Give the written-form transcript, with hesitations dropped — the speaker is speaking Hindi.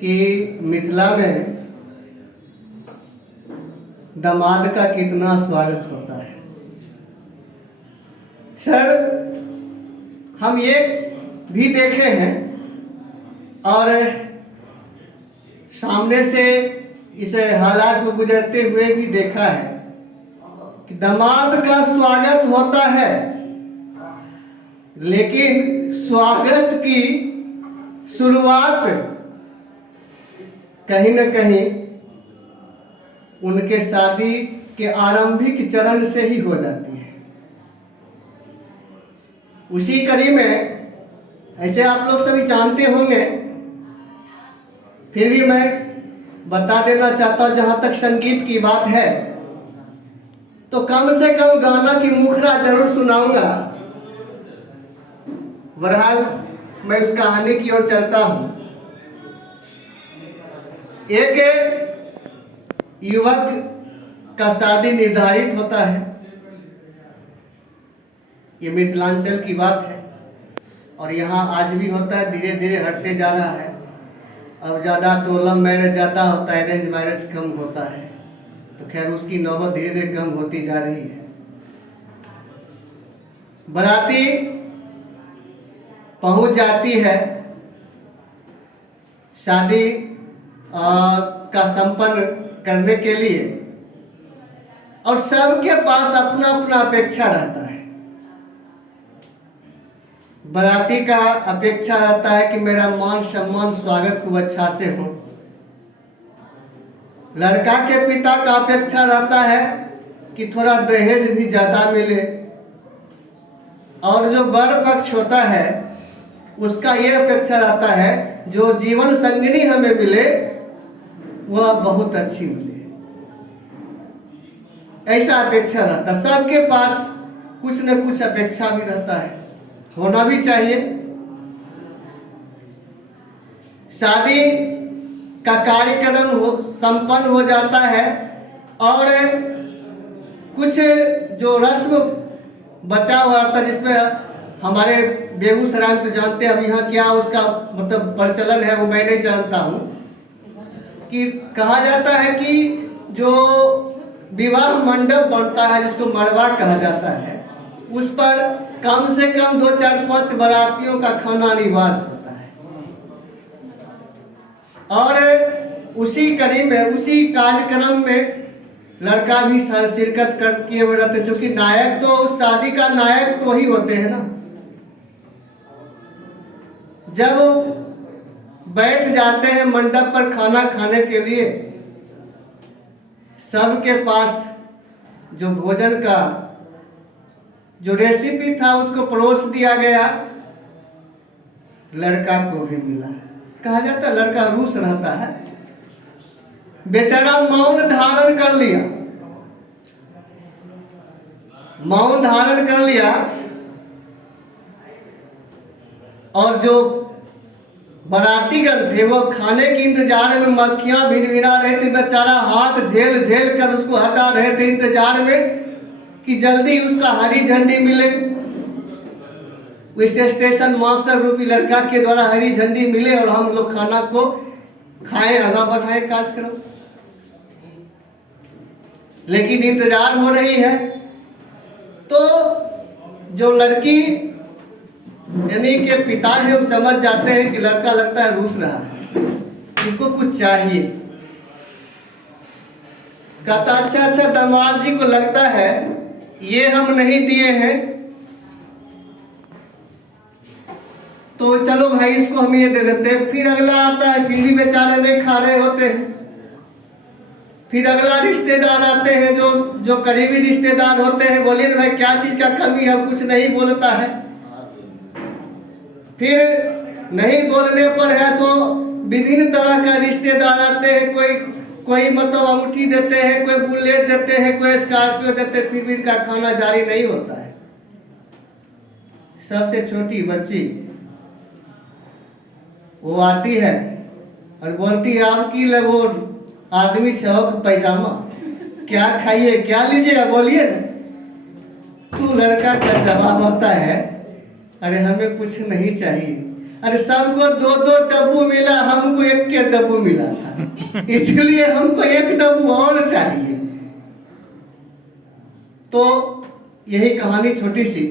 कि मिथिला में दामाद का कितना स्वागत होता है। सर, हम ये भी देखे हैं और सामने से इस हालात को गुजरते हुए भी देखा है कि दामाद का स्वागत होता है, लेकिन स्वागत की शुरुआत कहीं न कहीं उनके शादी के आरंभिक चरण से ही हो जाती है। उसी कड़ी में ऐसे आप लोग सभी जानते होंगे, फिर भी मैं बता देना चाहता हूँ, जहाँ तक संगीत की बात है तो कम से कम गाना की मुखरा जरूर सुनाऊंगा। बहरहाल मैं उस कहानी की ओर चलता हूँ। एक युवक का शादी निर्धारित होता है। ये मिथिलांचल की बात है और यहाँ आज भी होता है, धीरे धीरे हटते जा रहा है। अब ज़्यादा तो लव मैरिज ज़्यादा होता है, अरेंज मैरिज कम होता है। तो खैर उसकी नौबत धीरे धीरे कम होती जा रही है। बाराती पहुंच जाती है शादी का संपन्न करने के लिए, और सबके पास अपना अपना अपेक्षा रहता है। बाराती का अपेक्षा रहता है कि मेरा मान सम्मान स्वागत खूब अच्छा से हो। लड़का के पिता का अपेक्षा रहता है कि थोड़ा दहेज भी ज्यादा मिले, और जो वर पक्ष होता है उसका यह अपेक्षा रहता है जो जीवन संगिनी हमें मिले वह बहुत अच्छी मिले। ऐसा अपेक्षा रहता है। सबके पास कुछ न कुछ अपेक्षा भी रहता है, होना भी चाहिए। शादी का कार्यक्रम संपन्न हो जाता है और कुछ जो रस्म बचा हुआ था, जिसमें हमारे बेगूसराय में तो जानते हैं, अब यहाँ क्या उसका मतलब प्रचलन है वो मैं नहीं जानता हूँ, कि कहा जाता है कि जो विवाह मंडप बनता है जिसको मड़वा कहा जाता है, उस पर कम से कम 2, 4, 5 बारातियों का खाना अनिवार्य होता है। और उसी कड़ी में, उसी कार्यक्रम में लड़का भी शिरकत कर किए हुए रहते, क्योंकि नायक तो शादी का नायक तो ही होते हैं ना। जब बैठ जाते हैं मंडप पर खाना खाने के लिए, सबके पास जो भोजन का जो रेसिपी था उसको परोस दिया गया। लड़का को भी मिला। कहा जाता है लड़का रूस रहता है, बेचारा मौन धारण कर लिया। मौन धारण कर लिया और जो बारातीगण थे वो खाने के इंतजार में मक्खियां भिनभिना रहे थे। बेचारा हाथ झेल झेल कर उसको हटा रहे थे, इंतजार में कि जल्दी उसका हरी झंडी मिले। उस स्टेशन मास्टर रूपी लड़का के द्वारा हरी झंडी मिले और हम लोग खाना को खाएं, आगा बढ़ाएं कार्यक्रम। लेकिन इंतजार हो रही है तो जो लड़की यानी के पिता है वो समझ जाते हैं कि लड़का लगता है रूस रहा है, उनको कुछ चाहिए। कहता अच्छा दामाद जी को लगता है ये हम नहीं दिए हैं तो चलो भाई इसको हम ये दे देते हैं। फिर अगला आता है, फिर भी बेचारे नहीं खा रहे होते हैं। फिर अगला रिश्तेदार आते हैं, जो करीबी रिश्तेदार होते हैं, बोलिए ना भाई क्या चीज का कमी है, कुछ नहीं बोलता है। फिर नहीं बोलने पर है सो विभिन्न तरह का रिश्तेदार आते हैं। कोई मतलब अंगूठी देते हैं, कोई बुलेट देते हैं, कोई स्कॉर्पियो देते हैं, फिर भी इनका खाना जारी नहीं होता है। सबसे छोटी बच्ची वो आती है और बोलती है आपकी वो आदमी छौक पैजामा क्या खाइए, क्या लीजिएगा बोलिए ना। तो लड़का का जवाब होता है अरे हमें कुछ नहीं चाहिए, अरे सबको दो दो डब्बू मिला, हमको एक के डब्बू मिला था, इसलिए हमको एक डब्बू और चाहिए। तो यही कहानी छोटी सी